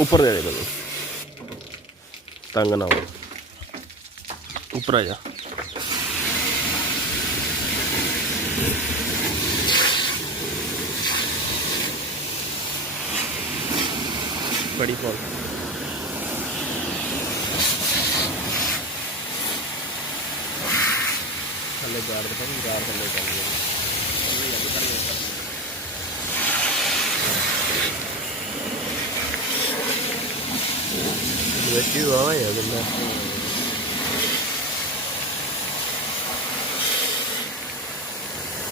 ऊपर दे दे मेरे तंग ना हो ऊपर आ जा बड़ी फॉल थले गाड़ दे गाड़ थले चल गया देखिए वाह यार बंदा